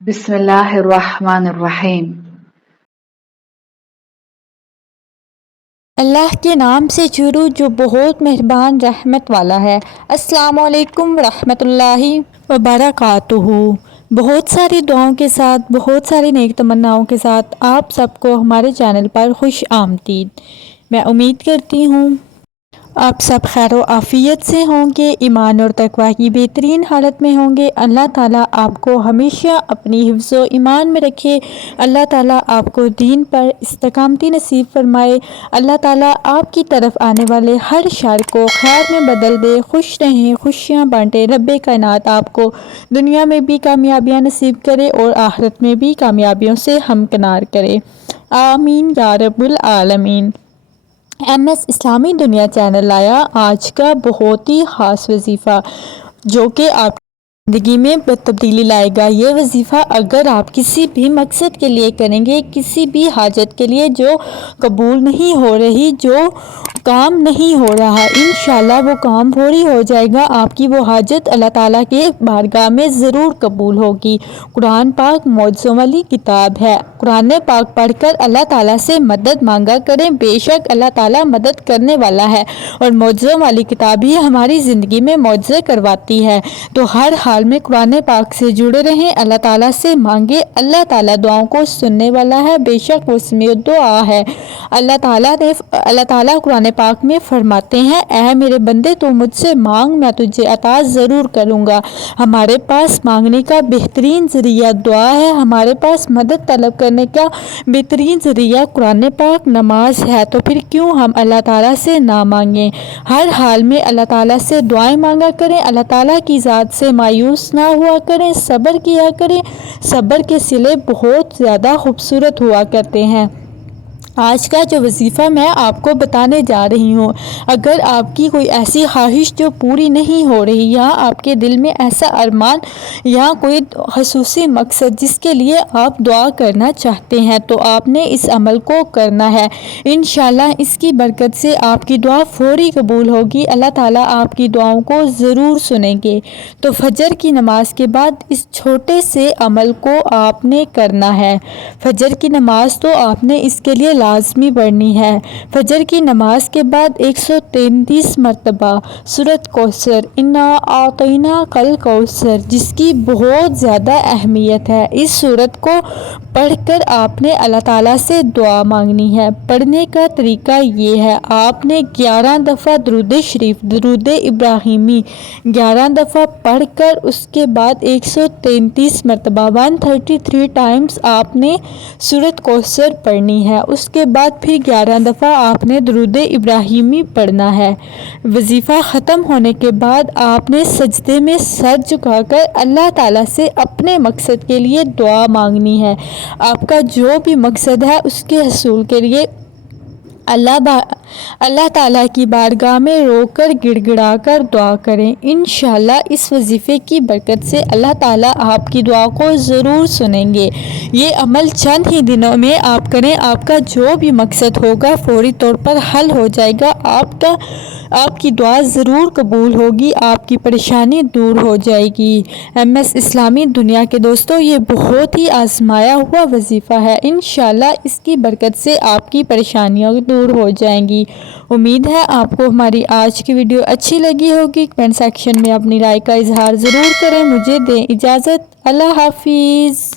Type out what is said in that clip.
बिस्मिल्लाहिर्रहमानिर्रहीम। अल्लाह के नाम से शुरू जो बहुत मेहरबान रहमत वाला है। अस्सलामु अलैकुम रहमतुल्लाहि व बरकातुहू। बहुत सारी दुआओं के साथ, बहुत सारी नेक तमन्नाओं के साथ आप सबको हमारे चैनल पर खुश आमदीद। मैं उम्मीद करती हूँ आप सब खैर व आफ़ियत से होंगे, ईमान और तकवा की बेहतरीन हालत में होंगे। अल्लाह ताला आपको हमेशा अपनी हिफ्ज़ व ईमान में रखे। अल्लाह ताला आपको दीन पर इस्तकामती नसीब फरमाए। अल्लाह ताला आपकी तरफ आने वाले हर शर को खैर में बदल दे। खुश रहें, खुशियाँ बांटे। रब्बे कायनात आपको दुनिया में भी कामयाबियाँ नसीब करे और आखिरत में भी कामयाबियों से हमकिनार करे। आमीन या रब्बुल आलमीन। MS इस्लामी दुनिया चैनल लाया आज का बहुत ही ख़ास वजीफ़ा जो कि आप ज़िंदगी में तब्दीली लाएगा। ये वजीफ़ा अगर आप किसी भी मकसद के लिए करेंगे, किसी भी हाजत के लिए जो कबूल नहीं हो रही, जो काम नहीं हो रहा, इंशाल्लाह वो काम फौरी हो जाएगा। आपकी वो हाजत अल्लाह ताला के बारगाह में ज़रूर कबूल होगी। कुरान पाक मौजज़ों वाली किताब है। कुरान पाक पढ़कर अल्लाह ताला से मदद मांगा करें, बेशक अल्लाह ताला मदद करने वाला है और मौजज़ों वाली किताब ही हमारी ज़िंदगी में मौजज़े करवाती है। तो हर हाल में कुरान पाक से जुड़े रहें, अल्लाह ताला से मांगे। अल्लाह ताला दुआओं को सुनने वाला है, बेशक वो समीउ दुआ है। अल्लाह ताला कुरान पाक में फरमाते हैं, ऐ मेरे बंदे तू मुझसे मांग, मैं तुझे अता ज़रूर करूँगा। हमारे पास मांगने का बेहतरीन ज़रिया दुआ है। हमारे पास मदद तलब करने का बेहतरीन ज़रिया कुरान पाक नमाज है। तो फिर क्यों हम अल्लाह ताला से ना मांगें। हर हाल में अल्लाह ताला से दुआएं मांगा करें। अल्लाह ताला की ज़ात से मायूस ना हुआ करें, सब्र किया करें। सब्र के सिले बहुत ज़्यादा खूबसूरत हुआ करते हैं। आज का जो वजीफ़ा मैं आपको बताने जा रही हूँ, अगर आपकी कोई ऐसी ख्वाहिश जो पूरी नहीं हो रही, या आपके दिल में ऐसा अरमान या कोई खसूसी मकसद जिसके लिए आप दुआ करना चाहते हैं, तो आपने इस अमल को करना है। इंशाल्लाह इसकी बरकत से आपकी दुआ फौरी कबूल होगी। अल्लाह ताला आपकी दुआओं को ज़रूर सुनेंगे। तो फजर की नमाज के बाद इस छोटे से अमल को आपने करना है। फजर की नमाज तो आपने इसके लिए लाजमी पढ़नी है। फजर की नमाज के बाद 133 मरतबा सूरत कौसर, इन्ना आतैना कल कौसर, जिसकी बहुत ज़्यादा अहमियत है, इस सूरत को पढ़कर आपने अल्लाह ताला से दुआ मांगनी है। पढ़ने का तरीका ये है, आपने 11 दफ़ा दरूद शरीफ, दरूद इब्राहिमी 11 दफ़ा पढ़कर उसके बाद 133 मरतबा 133 टाइम्स आपने सूरत कौसर पढ़नी है। उसके बाद फिर 11 दफ़ा आपने दरूद इब्राहिमी पढ़ना है। वजीफ़ा ख़त्म होने के बाद आपने सजदे में सर झुकाकर अल्लाह ताला से अपने मकसद के लिए दुआ मांगनी है। आपका जो भी मकसद है उसके हसूल के लिए अल्लाह ताला की बारगाह में रोकर गिड़गिड़ा कर दुआ करें। इंशाल्लाह इस वजीफ़े की बरकत से अल्लाह ताला आपकी दुआ को ज़रूर सुनेंगे। ये अमल चंद ही दिनों में आप करें, आपका जो भी मकसद होगा फौरी तौर पर हल हो जाएगा। आपकी दुआ ज़रूर कबूल होगी, आपकी परेशानी दूर हो जाएगी। MS इस्लामी दुनिया के दोस्तों, ये बहुत ही आजमाया हुआ वजीफ़ा है। इंशाल्लाह इसकी बरकत से आपकी परेशानियाँ दूर हो जाएंगी। उम्मीद है आपको हमारी आज की वीडियो अच्छी लगी होगी। कमेंट सेक्शन में अपनी राय का इजहार ज़रूर करें। मुझे दें इजाज़त। अल्लाह हाफिज़।